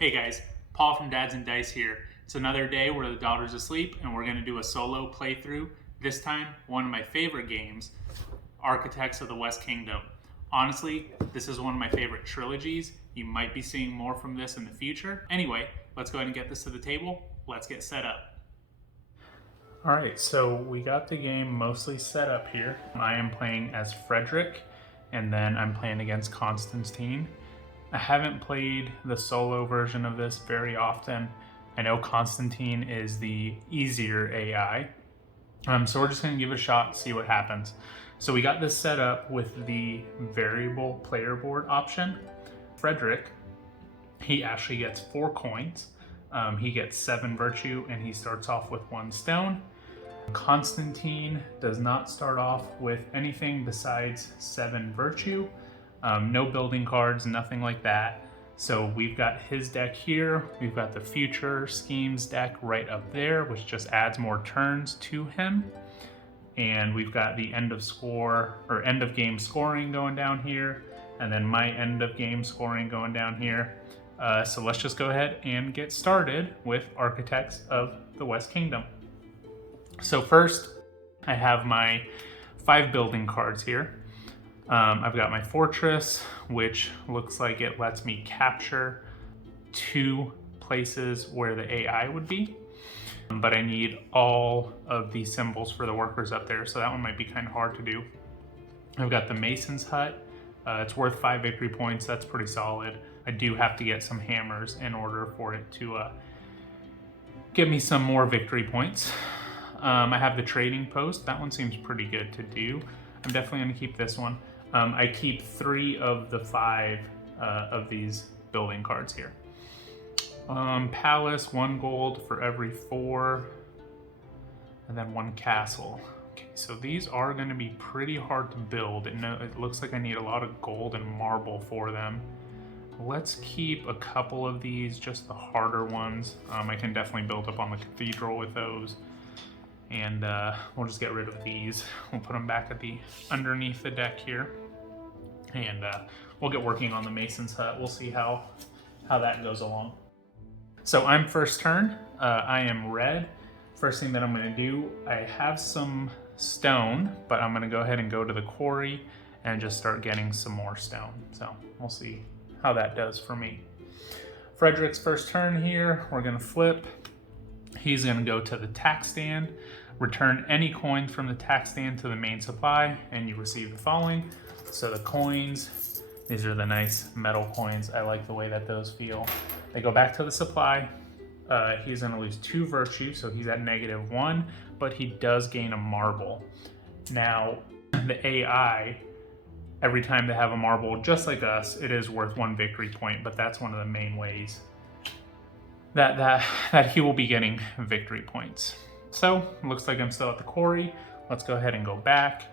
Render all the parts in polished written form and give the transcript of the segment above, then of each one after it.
Hey guys, Paul from Dads and Dice here. It's another day where the daughter's asleep and we're going to do a solo playthrough. This time, one of my favorite games, Architects of the West Kingdom. Honestly, this is one of my favorite trilogies. You might be seeing more from this in the future. Anyway, let's go ahead and get this to the table. Let's get set up. Alright, so we got the game mostly set up here. I am playing as Frederick, and then I'm playing against Constantine. I haven't played the solo version of this very often. I know Constantine is the easier AI. So we're just going to give it a shot, see what happens. So we got this set up with the variable player board option. Frederick, he actually gets 4 coins. He gets 7 virtue and he starts off with 1 stone. Constantine does not start off with anything besides 7 virtue. No building cards, nothing like that. So we've got his deck here. We've got the Future Schemes deck right up there, which just adds more turns to him. And we've got the end of game scoring going down here, and then my end of game scoring going down here. So let's just go ahead and get started with Architects of the West Kingdom. So first, I have my 5 building cards here. I've got my fortress, which looks like it lets me capture 2 places where the AI would be. But I need all of the symbols for the workers up there, so that one might be kind of hard to do. I've got the Mason's Hut. It's worth 5 victory points. That's pretty solid. I do have to get some hammers in order for it to give me some more victory points. I have the Trading Post. That one seems pretty good to do. I'm definitely going to keep this one. I keep 3 of the 5 of these building cards here. Palace, 1 gold for every 4, and then 1 castle. Okay, so these are going to be pretty hard to build. It looks like I need a lot of gold and marble for them. Let's keep a couple of these, just the harder ones. I can definitely build up on the cathedral with those. And we'll just get rid of these. We'll put them back at underneath the deck here. And we'll get working on the Mason's Hut. We'll see how that goes along. So I'm first turn. I am red. First thing that I'm going to do, I have some stone, but I'm going to go ahead and go to the quarry and just start getting some more stone. So we'll see how that does for me. Frederick's first turn here. We're going to flip. He's going to go to the tax stand, return any coin from the tax stand to the main supply, and you receive the following. So the coins, these are the nice metal coins. I like the way that those feel. They go back to the supply. He's going to lose 2 virtue, so he's at -1, but he does gain a marble. Now, the AI, every time they have a marble, just like us, it is worth 1 victory point, but that's one of the main ways that he will be getting victory points. So, looks like I'm still at the quarry. Let's go ahead and go back.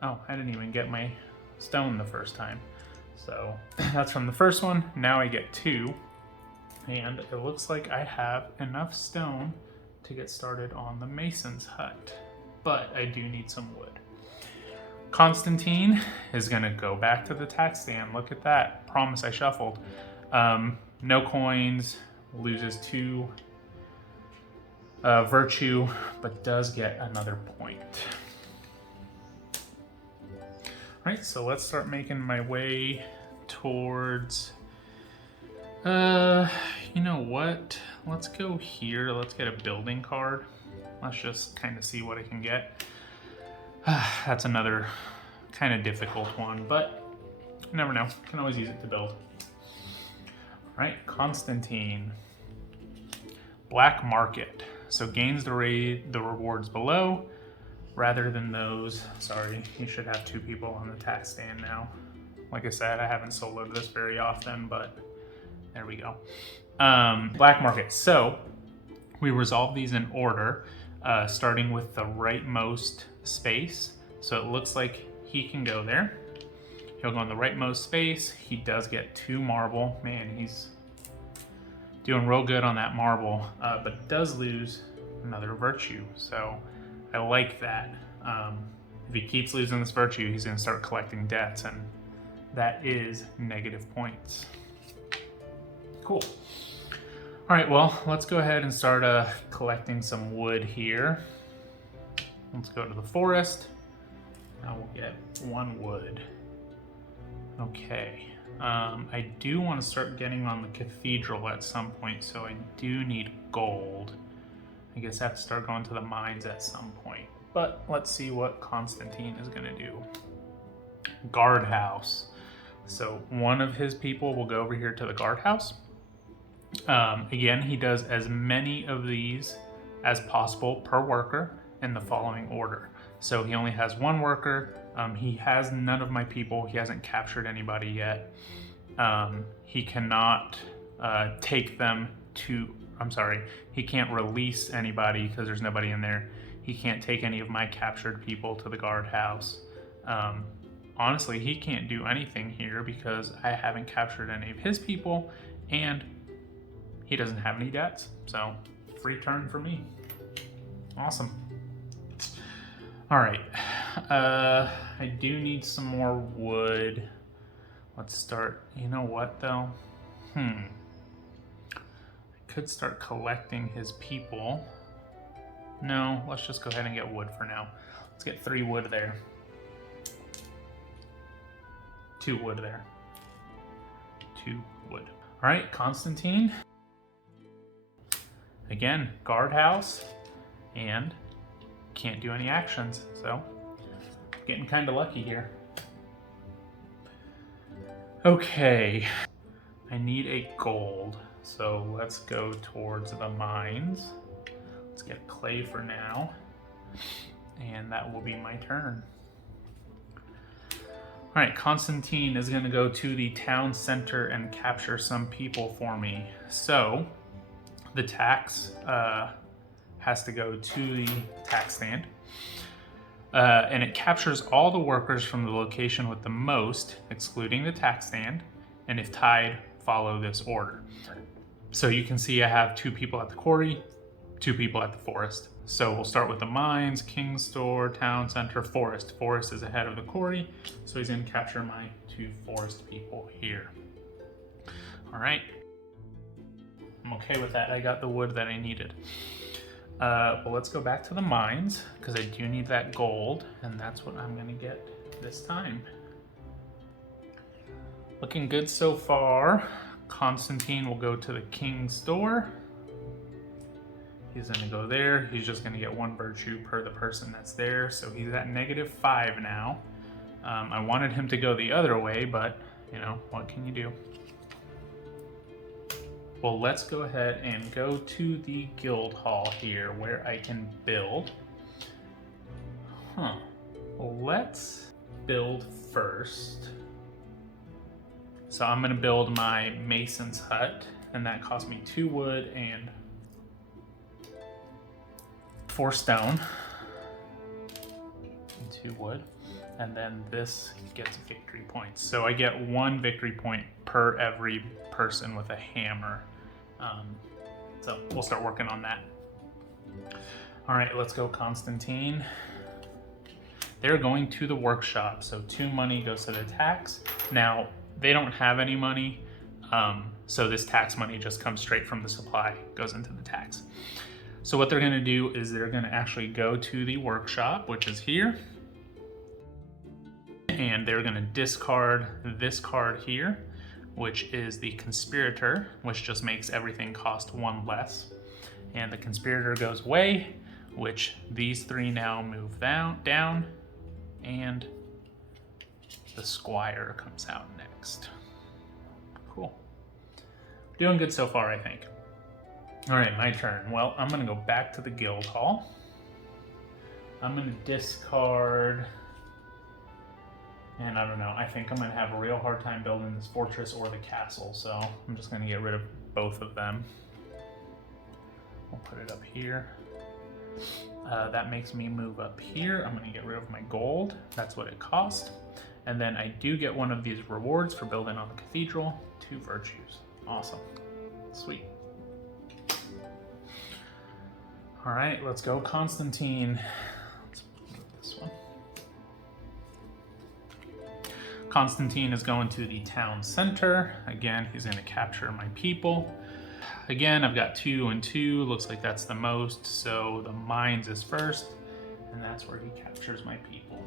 Oh, I didn't even get my stone the first time. So, that's from the first one. Now I get 2. And it looks like I have enough stone to get started on the Mason's Hut. But I do need some wood. Constantine is going to go back to the tax stand. Look at that. Promise I shuffled. No coins. Loses 2 virtue, but does get another point. Alright, so let's start making my way towards... you know what? Let's go here. Let's get a building card. Let's just kind of see what I can get. That's another kind of difficult one, but you never know. Can always use it to build. Alright, Constantine. Black market. So gains the rewards below rather than those. Sorry, you should have 2 people on the tax stand now. Like I said, I haven't soloed this very often, but there we go. Black market. So we resolve these in order, starting with the rightmost space. So it looks like he can go there. He'll go in the rightmost space. He does get 2 marble. Man, he's doing real good on that marble, but does lose another virtue. So I like that. If he keeps losing this virtue, he's going to start collecting debts, and that is negative points. Cool. All right, well, let's go ahead and start collecting some wood here. Let's go to the forest. Now we'll get 1 wood. Okay. I do want to start getting on the cathedral at some point, so I do need gold. I guess I have to start going to the mines at some point. But let's see what Constantine is going to do. Guardhouse. So one of his people will go over here to the guardhouse. Again, he does as many of these as possible per worker in the following order. So he only has 1 worker. He has none of my people. He hasn't captured anybody yet. He cannot take them to, I'm sorry, he can't release anybody because there's nobody in there. He can't take any of my captured people to the guardhouse. Honestly, he can't do anything here because I haven't captured any of his people and he doesn't have any debts. So free turn for me. Awesome. All right, I do need some more wood. Let's start, you know what though? I could start collecting his people. No, let's just go ahead and get wood for now. Let's get 3 wood there. 2 wood there. 2 wood. All right, Constantine. Again, guardhouse, and can't do any actions, so getting kind of lucky here. Okay, I need a gold, so let's go towards the mines. Let's get clay for now, and that will be my turn. All right, Constantine is going to go to the town center and capture some people for me. So the tax has to go to the tax stand. And it captures all the workers from the location with the most, excluding the tax stand, and if tied, follow this order. So you can see I have 2 people at the quarry, 2 people at the forest. So we'll start with the mines, King's Store, Town Center, Forest. Forest is ahead of the quarry, so he's gonna capture my 2 forest people here. All right, I'm okay with that. I got the wood that I needed. Well, let's go back to the mines because I do need that gold, and that's what I'm gonna get this time. Looking good so far. Constantine will go to the King's Store. He's gonna go there. He's just gonna get 1 virtue per the person that's there, so he's at -5 now. I wanted him to go the other way, but you know, what can you do? Well, let's go ahead and go to the guild hall here where I can build. Well, let's build first. So I'm gonna build my mason's hut, and that cost me 2 wood and 4 stone. And 2 wood. And then this gets victory points. So I get 1 victory point per every person with a hammer. So we'll start working on that. All right, let's go, Constantine. They're going to the workshop, so 2 money goes to the tax. Now, they don't have any money, so this tax money just comes straight from the supply, goes into the tax. So what they're gonna do is they're gonna actually go to the workshop, which is here, and they're gonna discard this card here, which is the conspirator, which just makes everything cost 1 less. And the conspirator goes away, which these 3 now move down, and the squire comes out next. Cool. Doing good so far, I think. All right, my turn. Well, I'm gonna go back to the guild hall. I'm gonna discard, and I don't know, I think I'm gonna have a real hard time building this fortress or the castle, so I'm just gonna get rid of both of them. We'll put it up here. That makes me move up here. I'm gonna get rid of my gold. That's what it cost. And then I do get 1 of these rewards for building on the cathedral, 2 virtues. Awesome, sweet. All right, let's go, Constantine. Let's move this one. Constantine is going to the town center. Again, he's going to capture my people. Again, I've got 2 and 2. Looks like that's the most. So the mines is first, and that's where he captures my people.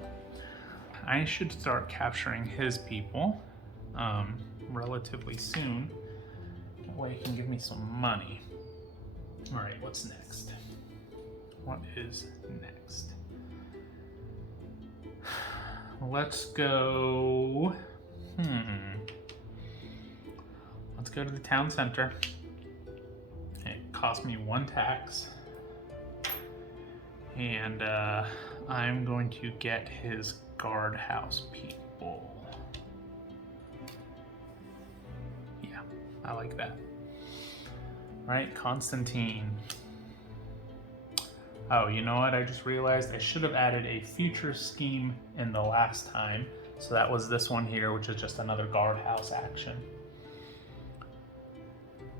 I should start capturing his people relatively soon. That way he can give me some money. All right, what's next? What is next? Let's go. Let's go to the town center. It cost me 1 tax. And I'm going to get his guardhouse people. Yeah, I like that. All right, Constantine. Oh, you know what? I just realized I should have added a future scheme in the last time. So that was this one here, which is just another guardhouse action.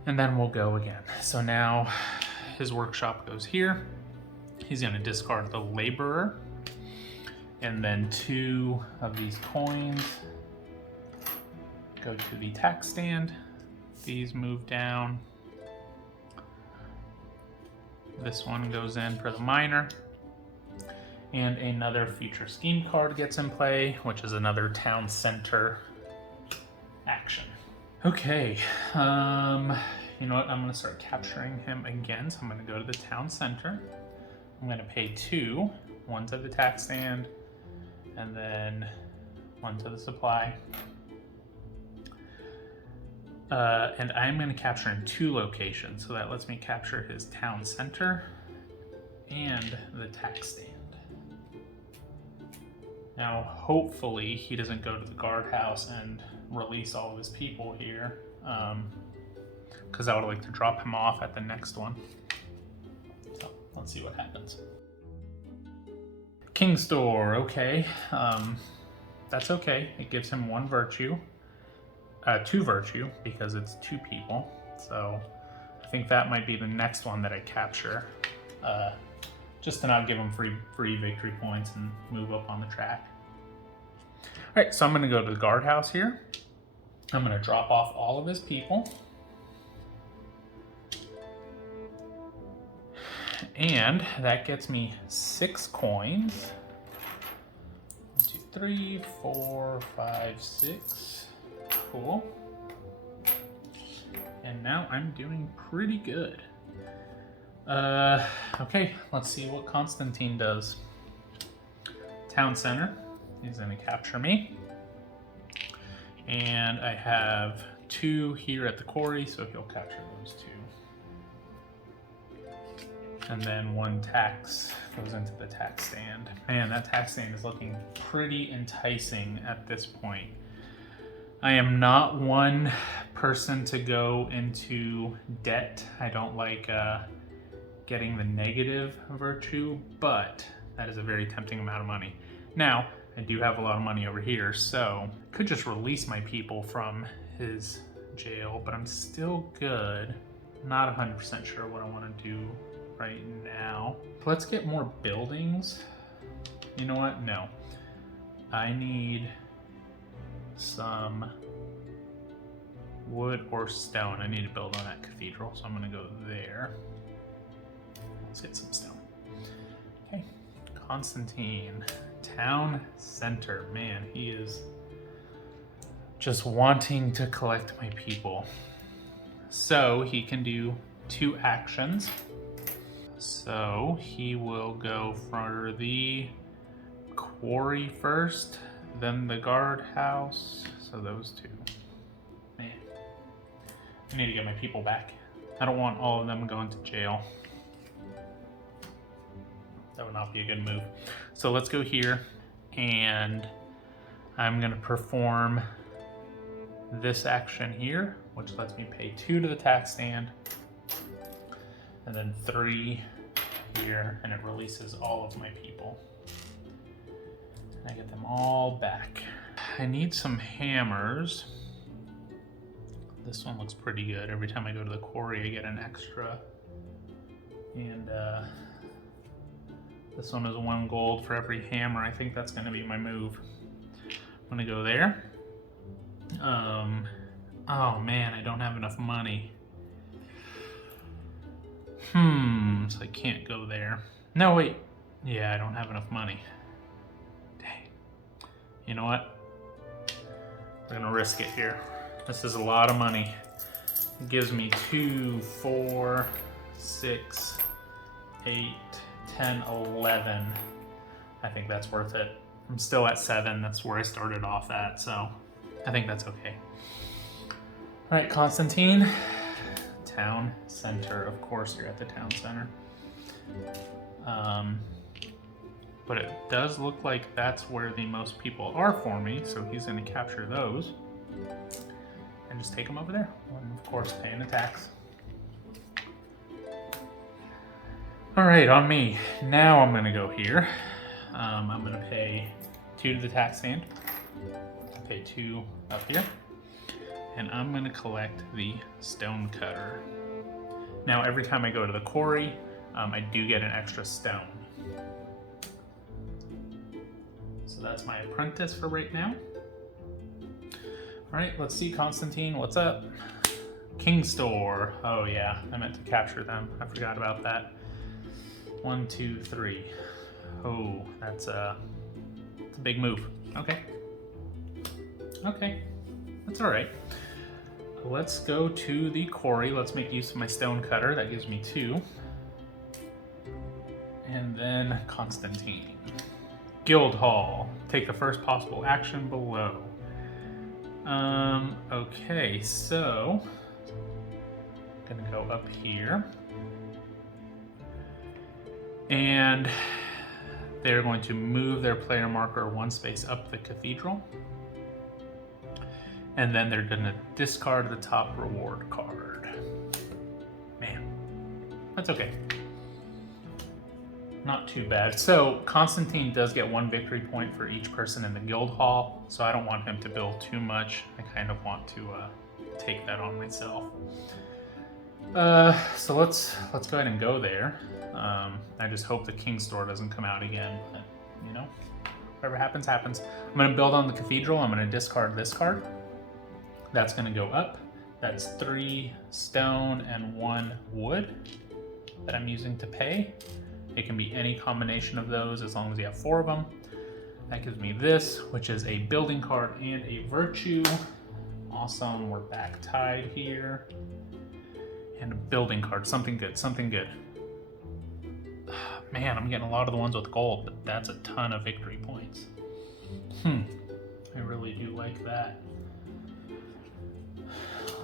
And then we'll go again. So now his workshop goes here. He's going to discard the laborer. And then 2 of these coins go to the tax stand. These move down. This one goes in for the miner. And another future scheme card gets in play, which is another town center action. Okay, you know what? I'm gonna start capturing him again. So I'm gonna go to the town center. I'm gonna pay 2, 1 to the tax stand, and then 1 to the supply. And I'm going to capture in 2 locations, so that lets me capture his town center and the tax stand. Now, hopefully, he doesn't go to the guardhouse and release all of his people here, because I would like to drop him off at the next one. So, let's see what happens. King Store, okay. That's okay. It gives him 1 virtue. 2 virtue, because it's 2 people. So I think that might be the next one that I capture, just to not give him free victory points and move up on the track. All right, so I'm gonna go to the guardhouse here. I'm gonna drop off all of his people. And that gets me 6 coins. 1, 2, 3, 4, 5, 6. Cool. And now I'm doing pretty good. Okay, let's see what Constantine does. Town center, he's gonna capture me. And I have 2 here at the quarry, so he'll capture those 2. And then 1 tax goes into the tax stand. Man, that tax stand is looking pretty enticing at this point. I am not one person to go into debt. I don't like getting the negative virtue, but that is a very tempting amount of money. Now, I do have a lot of money over here, so I could just release my people from his jail, but I'm still good. Not 100% sure what I want to do right now. Let's get more buildings. You know what? No. I need some wood or stone. I need to build on that cathedral, so I'm gonna go there. Let's get some stone. Okay, Constantine, town center. Man, he is just wanting to collect my people. So he can do 2 actions. So he will go for the quarry first, then the guardhouse. So those 2. Man, I need to get my people back. I don't want all of them going to jail. That would not be a good move. So let's go here, and I'm gonna perform this action here, which lets me pay 2 to the tax stand, and then 3 here, and it releases all of my people. And I get them all back. I need some hammers. This one looks pretty good. Every time I go to the quarry, I get an extra. And this one is 1 gold for every hammer. I think that's gonna be my move. I'm gonna go there. Oh man, I don't have enough money. So I can't go there. No, wait. Yeah, I don't have enough money. Dang. You know what? We're gonna risk it here. This is a lot of money. It gives me 2, 4, 6, 8, 10, 11. I think that's worth it. I'm still at 7. That's where I started off at, so I think that's okay. All right, Constantine. Town center. Of course, you're at the town center. But it does look like that's where the most people are for me, so he's going to capture those and just take them over there. And of course, paying the tax. All right, on me. Now I'm going to go here. I'm going to pay 2 to the tax stand. Pay 2 up here. And I'm going to collect the stone cutter. Now, every time I go to the quarry, I do get an extra stone. So that's my apprentice for right now. All right, let's see, Constantine, what's up? King Store. Oh yeah, I meant to capture them. I forgot about that. 1, 2, 3. Oh, that's a big move. Okay. Okay, that's all right. Let's go to the quarry. Let's make use of my stone cutter. That gives me 2. And then Constantine. Guild Hall. Take the first possible action below. Okay, so I'm gonna go up here. And they're going to move their player marker 1 space up the cathedral. And then they're gonna discard the top reward card. Man, that's okay. Not too bad. So Constantine does get 1 victory point for each person in the guild hall, so I don't want him to build too much. I kind of want to take that on myself. So let's go ahead and go there. I just hope the King Store doesn't come out again. But, you know, whatever happens, happens. I'm gonna build on the cathedral. I'm gonna discard this card. That's gonna go up. That's 3 stone and 1 wood that I'm using to pay. It can be any combination of those as long as you have 4 of them. That gives me this, which is a building card and a virtue. Awesome, we're back tied here. And a building card, something good, something good. Man, I'm getting a lot of the ones with gold, but that's a ton of victory points. I really do like that.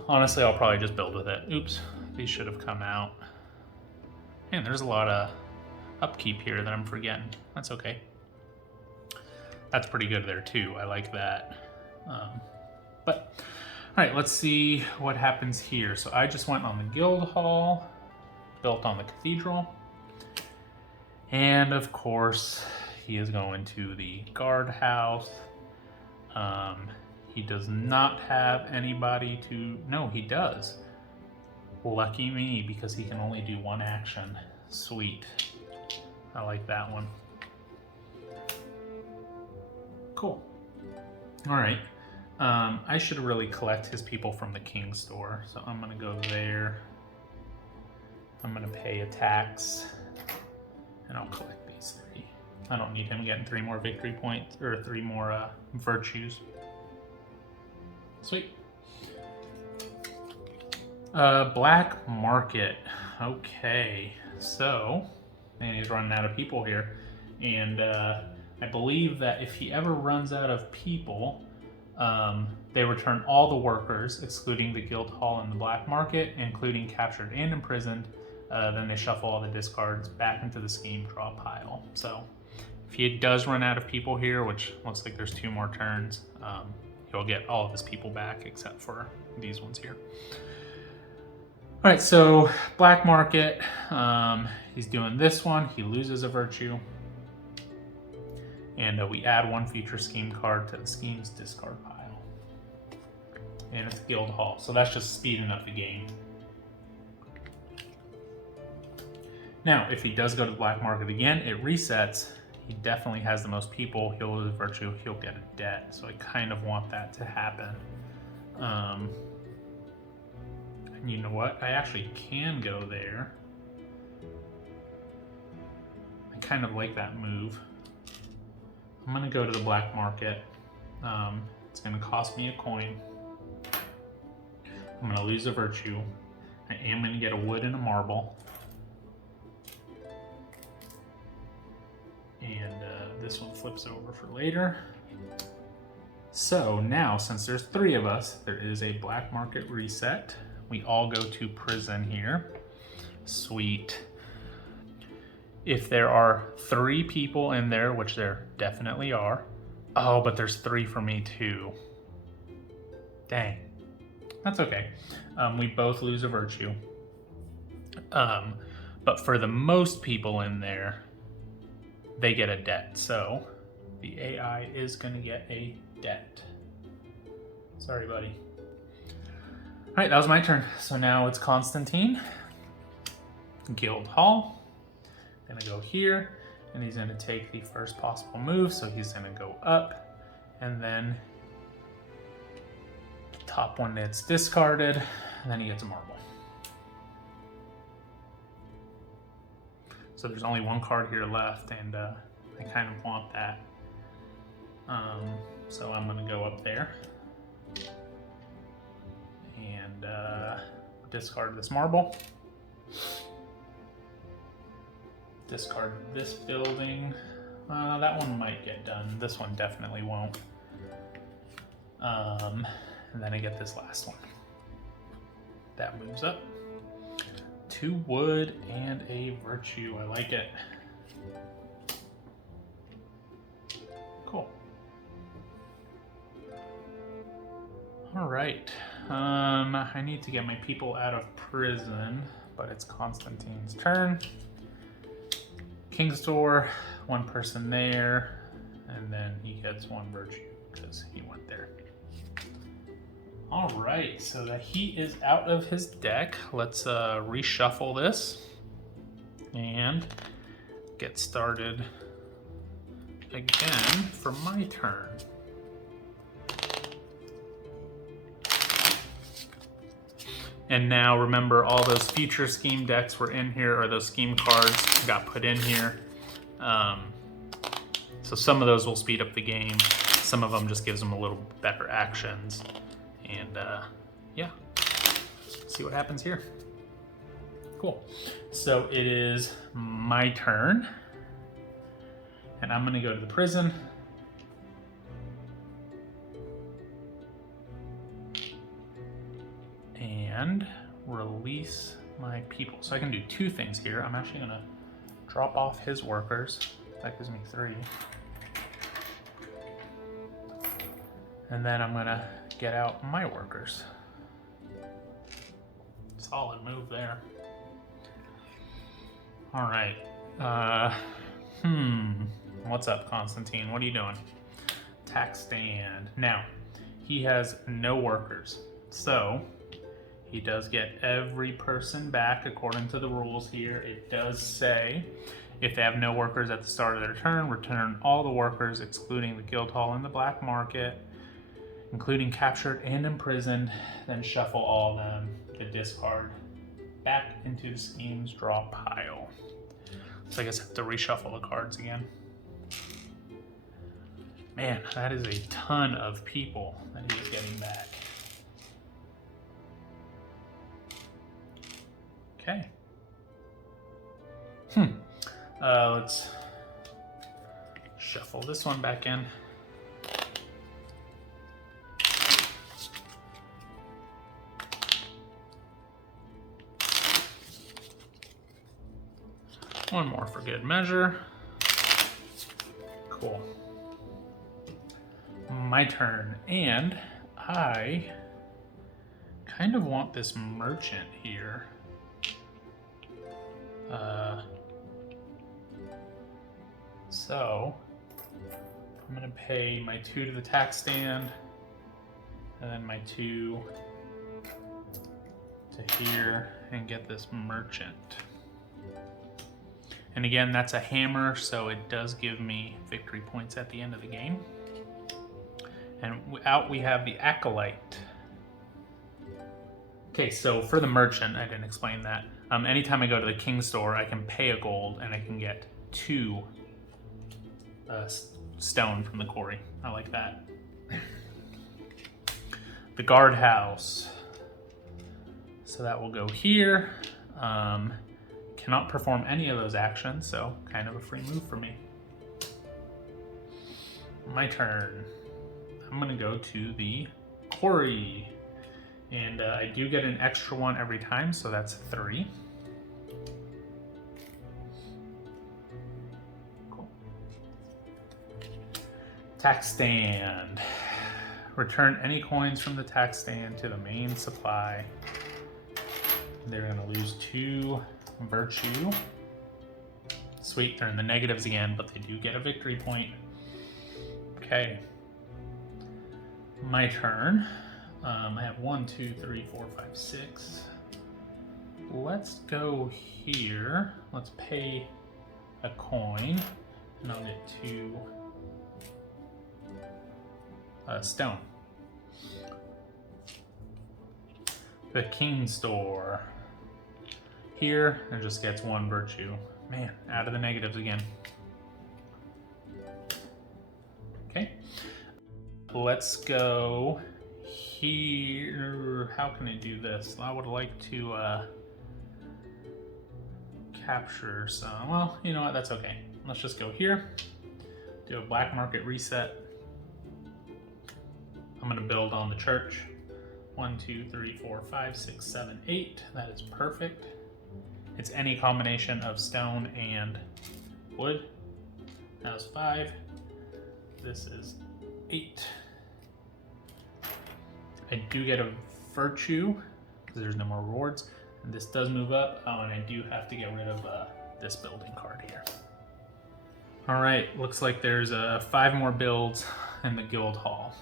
Honestly, I'll probably just build with it. Oops, these should have come out. Man, there's a lot of upkeep here that I'm forgetting. That's okay. That's pretty good there too. I like that. But all right, let's see what happens here. So I just went on the guild hall, built on the cathedral, and of course he is going to the guardhouse. He does not have anybody to. No, he does. Lucky me, because he can only do 1 action. Sweet. I like that one. Cool. All right. I should really collect his people from the King Store. So I'm going to go there. I'm going to pay a tax. And I'll collect these 3. I don't need him getting 3 more victory points, or 3 more virtues. Sweet. Black market. Okay. So, man, he's running out of people here. And I believe that if he ever runs out of people, they return all the workers, excluding the guild hall and the black market, including captured and imprisoned. Then they shuffle all the discards back into the scheme draw pile. So if he does run out of people here, which looks like there's 2 more turns, he'll get all of his people back except for these ones here. All right, so black market, he's doing this one. He loses a virtue. And we add 1 future scheme card to the scheme's discard pile. And it's guild hall, so that's just speeding up the game. Now, if he does go to the black market again, it resets. He definitely has the most people. He'll lose a virtue, he'll get a debt. So I kind of want that to happen. And you know what? I actually can go there. I kind of like that move. I'm gonna go to the black market. It's gonna cost me a coin. I'm gonna lose a virtue. I am gonna get a wood and a marble. And this one flips over for later. So now, since there's 3 of us, there is a black market reset. We all go to prison here. Sweet. If there are 3 people in there, which there definitely are. Oh, but there's 3 for me too. Dang. That's okay. We both lose a virtue. But for the most people in there, they get a debt. So the AI is going to get a debt. Sorry, buddy. All right, that was my turn. So now it's Constantine. Guild Hall. Gonna go here, and he's gonna take the first possible move. So he's gonna go up, and then the top one that's discarded, and then he gets a marble. So there's only 1 card here left, and I kind of want that. So I'm gonna go up there and discard this marble. Discard this building. That one might get done. This one definitely won't. And then I get this last one. That moves up. 2 wood and a virtue. I like it. Cool. All right. I need to get my people out of prison, but it's Constantine's turn. King's Door, 1 person there, and then he gets 1 virtue because he went there. All right, so that he is out of his deck. Let's reshuffle this and get started again for my turn. And now remember, all those future scheme decks were in here, or those scheme cards got put in here. So some of those will speed up the game. Some of them just gives them a little better actions. And yeah, see what happens here. Cool. So it is my turn. And I'm gonna go to the prison. And release my people. So I can do 2 things here. I'm actually gonna drop off his workers. That gives me 3. And then I'm gonna get out my workers. Solid move there. All right. What's up, Constantine? What are you doing? Tax stand. Now, he has no workers. So he does get every person back according to the rules here. It does say if they have no workers at the start of their turn, return all the workers, excluding the guild hall and the black market, including captured and imprisoned, then shuffle all of them to discard back into the scheme's draw pile. So I guess I have to reshuffle the cards again. Man, that is a ton of people that he is getting back. Okay. Let's shuffle this one back in. One more for good measure. Cool. My turn, and I kind of want this merchant here. So I'm gonna pay my 2 to the tax stand, and then my 2 to here, and get this merchant. And again, that's a hammer, so it does give me victory points at the end of the game. And out we have the Acolyte. Okay, so for the merchant, I didn't explain that. Anytime I go to the king store, I can pay a gold and I can get 2 stone from the quarry. I like that. The guardhouse. So that will go here. Cannot perform any of those actions, so kind of a free move for me. My turn. I'm gonna go to the quarry. And I do get an extra one every time, so that's 3. Cool. Tax stand. Return any coins from the tax stand to the main supply. They're gonna lose 2 virtue. Sweet, they're in the negatives again, but they do get a victory point. Okay. My turn. I have 1, 2, 3, 4, 5, 6. Let's go here. Let's pay a coin, and I'll get 2 stone. The king store. Here, it just gets 1 virtue. Man, out of the negatives again. Okay. Let's go here. How can I do this? I would like to capture some. Well, you know what? That's okay. Let's just go here. Do a black market reset. I'm going to build on the church. 1, 2, 3, 4, 5, 6, 7, 8. That is perfect. It's any combination of stone and wood. That was 5. This is 8. I do get a virtue because there's no more rewards. And this does move up. Oh, and I do have to get rid of this building card here. All right, looks like there's 5 more builds in the guild hall.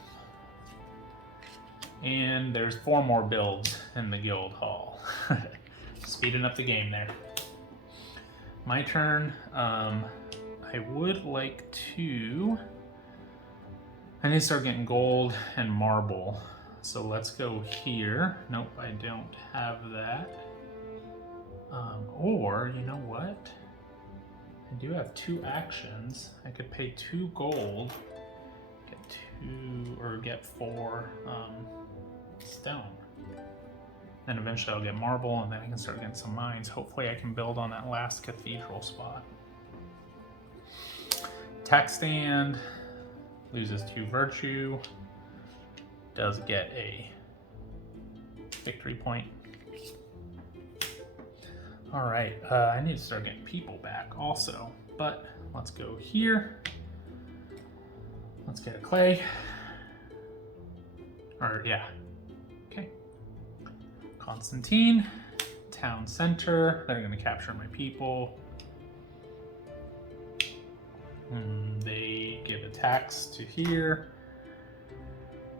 And there's 4 more builds in the guild hall. Speeding up the game there. My turn. I would like to... I need to start getting gold and marble. So let's go here. Nope, I don't have that. Or, you know what? I do have 2 actions. I could pay 2 gold, get 2, or get 4 stone. Then eventually I'll get marble, and then I can start getting some mines. Hopefully I can build on that last cathedral spot. Tax stand, loses 2 virtue, does get a victory point. All right, I need to start getting people back also, but let's go here. Let's get a clay. Or yeah, okay. Constantine, town center. They're gonna capture my people. They give a tax to here.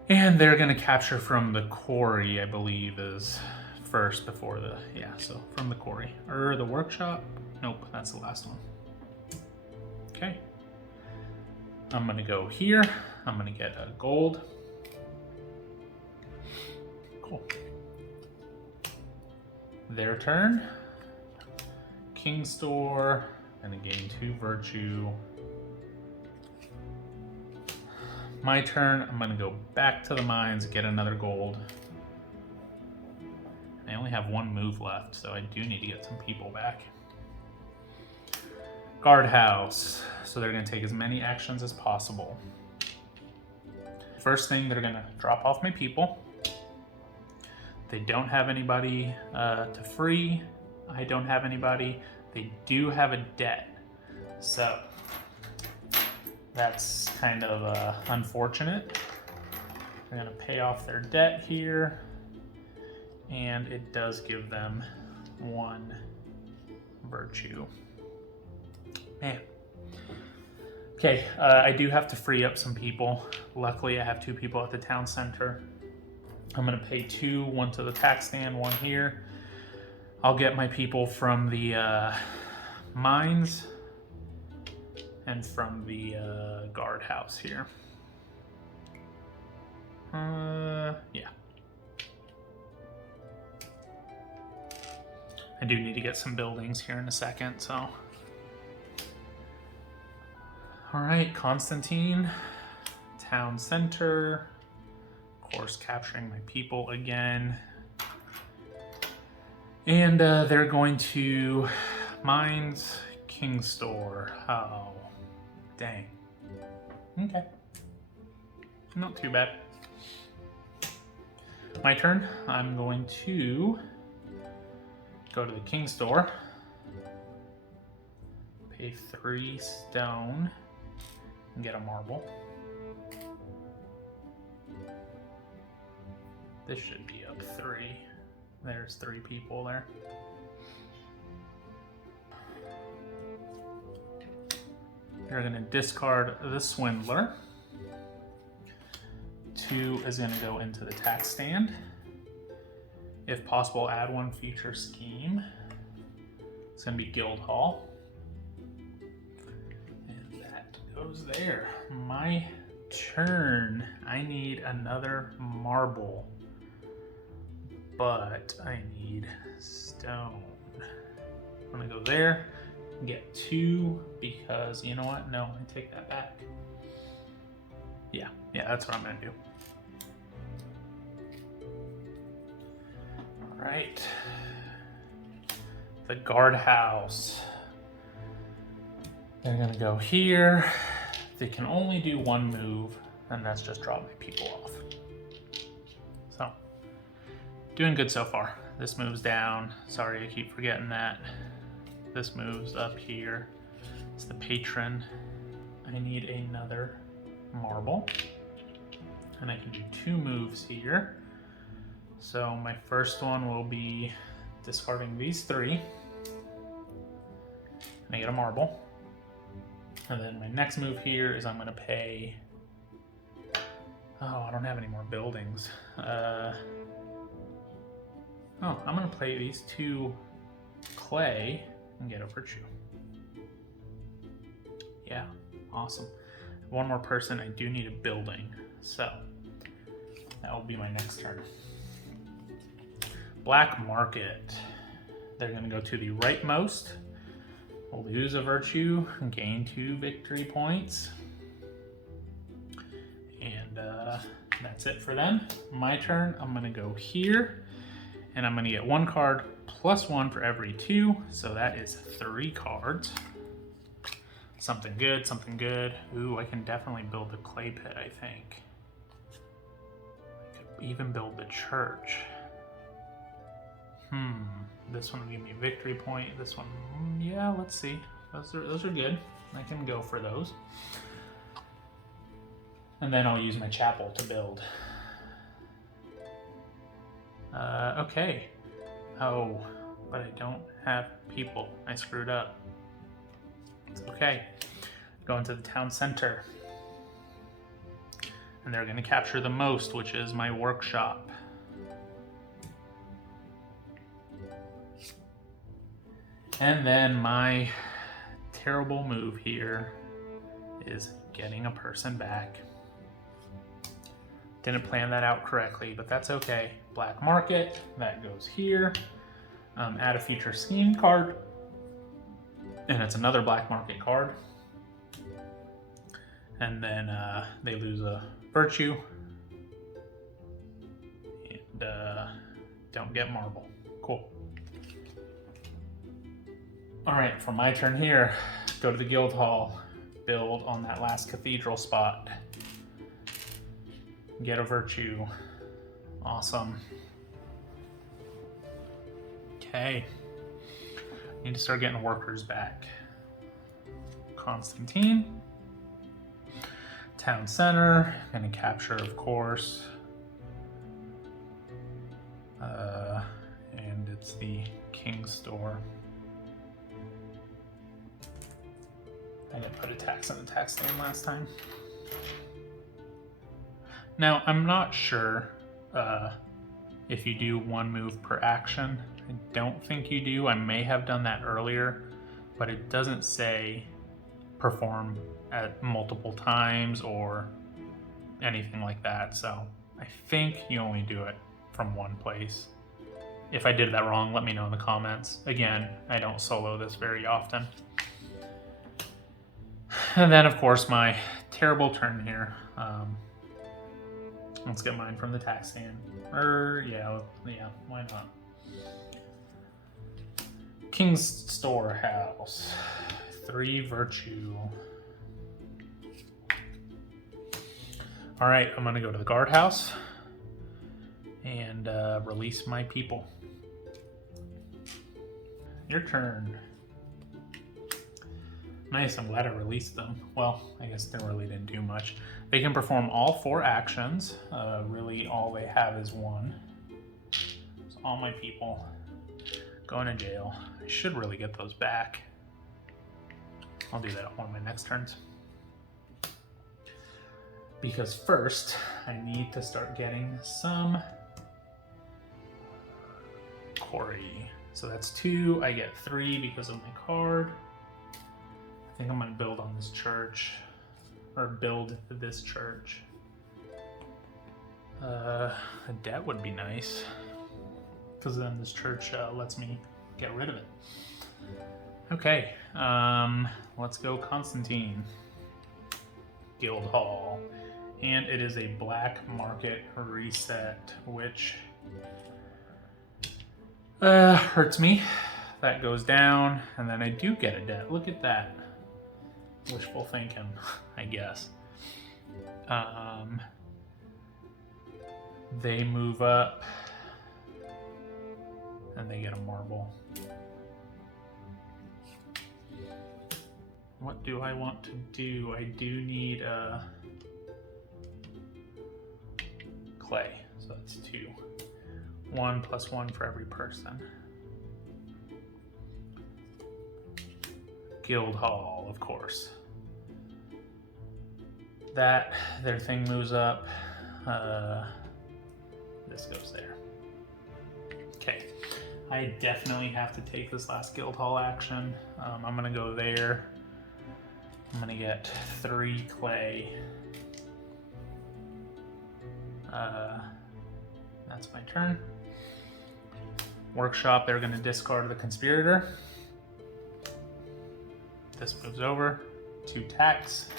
And they're gonna capture from the quarry, I believe, is first before the, yeah, so from the quarry. Or the workshop? Nope, that's the last one. Okay. I'm gonna go here. I'm gonna get a gold. Cool. Their turn. King store, and gain 2 virtue. My turn, I'm gonna go back to the mines, get another gold. I only have 1 move left, so I do need to get some people back. Guardhouse, so they're gonna take as many actions as possible. First thing, they're gonna drop off my people. They don't have anybody to free. I don't have anybody. They do have a debt, so that's kind of unfortunate. They're gonna pay off their debt here, and it does give them 1 virtue. Man. Okay, I do have to free up some people. Luckily, I have 2 people at the town center. I'm gonna pay 2, 1 to the tax stand, 1 here. I'll get my people from the mines and from the guardhouse here. Yeah. I do need to get some buildings here in a second, so. All right, Constantine, town center. Of course, capturing my people again. And they're going to Mines King Store. Oh, dang. Okay. Not too bad. My turn. I'm going to go to the King Store. Pay 3 stone and get a marble. This should be up 3. There's 3 people there. You're going to discard the Swindler. 2 is going to go into the tax stand. If possible, add 1 future scheme. It's going to be Guildhall. And that goes there. My turn. I need another marble, but I need stone. I'm going to go there. Get 2 because, you know what? No, I take that back. Yeah, that's what I'm gonna do. All right. The guardhouse. They're gonna go here. They can only do 1 move, and that's just drop my people off. So, doing good so far. This moves down. Sorry, I keep forgetting that. This moves up here. It's the patron. I need another marble. And I can do 2 moves here. So my first one will be discarding these 3. And I get a marble. And then my next move here is I'm gonna pay... Oh, I don't have any more buildings. Oh, I'm gonna play these 2 clay and get a virtue. Yeah, awesome. 1 more person, I do need a building, so that will be my next turn. Black market. They're gonna go to the rightmost. We'll lose a virtue, gain 2 victory points. And that's it for them. My turn, I'm gonna go here, and I'm gonna get 1 card plus 1 for every 2, so that is 3 cards. Something good, something good. Ooh, I can definitely build the clay pit, I think. I could even build the church. This one will give me a victory point. This one, yeah, let's see. Those are good. I can go for those. And then I'll use my chapel to build. Okay. Oh, but I don't have people. I screwed up. It's okay. Go into the town center. And they're going to capture the most, which is my workshop. And then my terrible move here is getting a person back. Didn't plan that out correctly, but that's okay. Black market, that goes here. Add a future scheme card. And it's another black market card. And then they lose a virtue. And don't get marble. Cool. All right, for my turn here, go to the guild hall, build on that last cathedral spot. Get a virtue. Awesome. Okay. Need to start getting workers back. Constantine. Town center. Gonna capture, of course. And it's the King's Store. I didn't put a tax on the tax stand last time. Now, I'm not sure if you do 1 move per action. I don't think you do. I may have done that earlier, but it doesn't say perform at multiple times or anything like that. So I think you only do it from 1 place. If I did that wrong, let me know in the comments. Again, I don't solo this very often. And then, of course, my terrible turn here. Let's get mine from the tax stand. Yeah, why not? King's Storehouse. 3 virtue. All right, I'm gonna go to the guardhouse and release my people. Your turn. Nice, I'm glad I released them. Well, I guess they really didn't do much. They can perform all 4 actions. Really, all they have is 1. So all my people going to jail. I should really get those back. I'll do that on one of my next turns. Because first, I need to start getting some quarry. So that's 2. I get 3 because of my card. I think I'm gonna build on this church, or build this church. A debt would be nice, because then this church lets me get rid of it. Okay, let's go Constantine. Guild Hall. And it is a black market reset, which hurts me. That goes down, and then I do get a debt. Look at that. Wishful thinking, I guess. They move up, and they get a marble. What do I want to do? I do need clay, so that's 2. 1 + 1 for every person. Guild Hall, of course. That, their thing moves up. This goes there. Okay, I definitely have to take this last Guild Hall action. I'm gonna go there. I'm gonna get 3 clay. That's my turn. Workshop, they're gonna discard the conspirator. This moves over, 2 tax.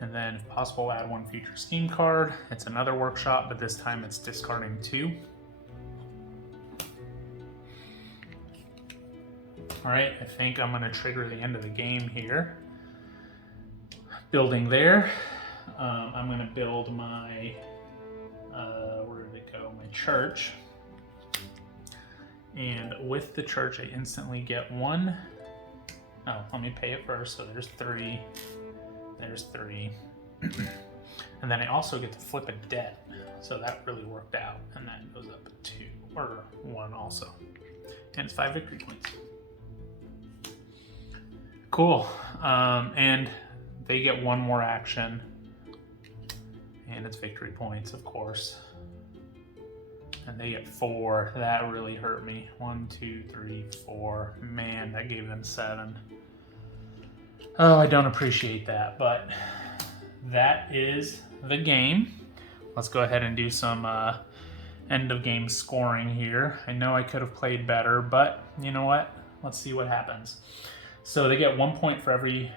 And then if possible, add 1 future scheme card. It's another workshop, but this time it's discarding 2. All right, I think I'm gonna trigger the end of the game here. Building there. I'm gonna build my, where did it go? My church. And with the church, I instantly get 1. Oh, let me pay it first. So there's 3. There's 3. And then I also get to flip a debt. So that really worked out. And that goes up 2, or 1 also. And it's 5 victory points. Cool. And they get 1 more action. And it's victory points, of course. And they get 4. That really hurt me. 1, 2, 3, 4. Man, that gave them 7. Oh, I don't appreciate that, but that is the game. Let's go ahead and do some end of game scoring here. I know I could have played better, but you know what? Let's see what happens. So they get 1 point for every,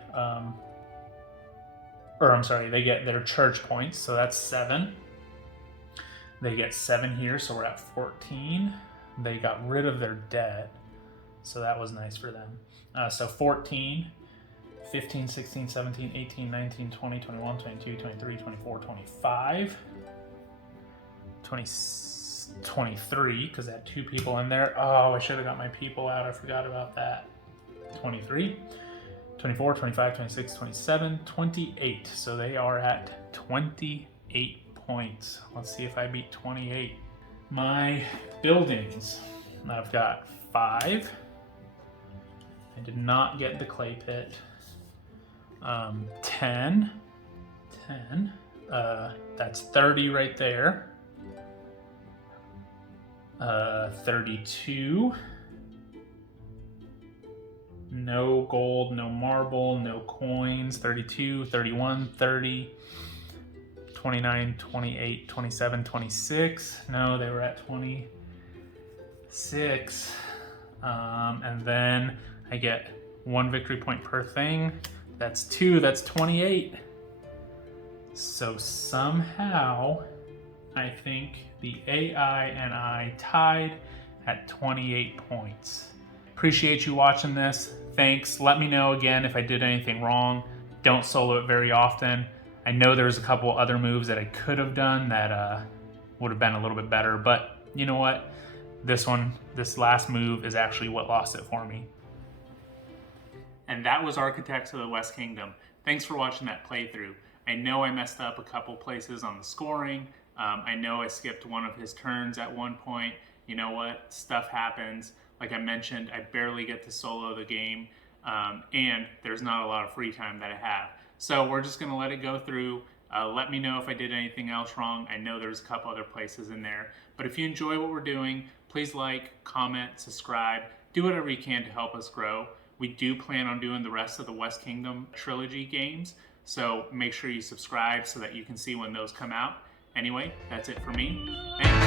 they get their church points, so that's 7. They get 7 here, so we're at 14. They got rid of their debt, so that was nice for them. So 14, 15, 16, 17, 18, 19, 20, 21, 22, 23, 24, 25, 23, because I had 2 people in there. Oh, I should have got my people out. I forgot about that. 23, 24, 25, 26, 27, 28. So they are at 28 points. Let's see if I beat 28. My buildings, I've got 5. I did not get the clay pit. 10. That's 30 right there. 32. No gold, no marble, no coins. 32, 31, 30. 29, 28, 27, 26. No, they were at 26. And then I get 1 victory point per thing. That's 2, that's 28. So somehow, I think the AI and I tied at 28 points. Appreciate you watching this. Thanks. Let me know again if I did anything wrong. Don't solo it very often. I know there's a couple other moves that I could have done that would have been a little bit better, but you know what? This last move is actually what lost it for me. And that was Architects of the West Kingdom. Thanks for watching that playthrough. I know I messed up a couple places on the scoring. I know I skipped one of his turns at one point. You know what? Stuff happens. Like I mentioned, I barely get to solo the game, and there's not a lot of free time that I have. So we're just gonna let it go through. Let me know if I did anything else wrong. I know there's a couple other places in there. But if you enjoy what we're doing, please like, comment, subscribe. Do whatever you can to help us grow. We do plan on doing the rest of the West Kingdom trilogy games. So make sure you subscribe so that you can see when those come out. Anyway, that's it for me. Thanks.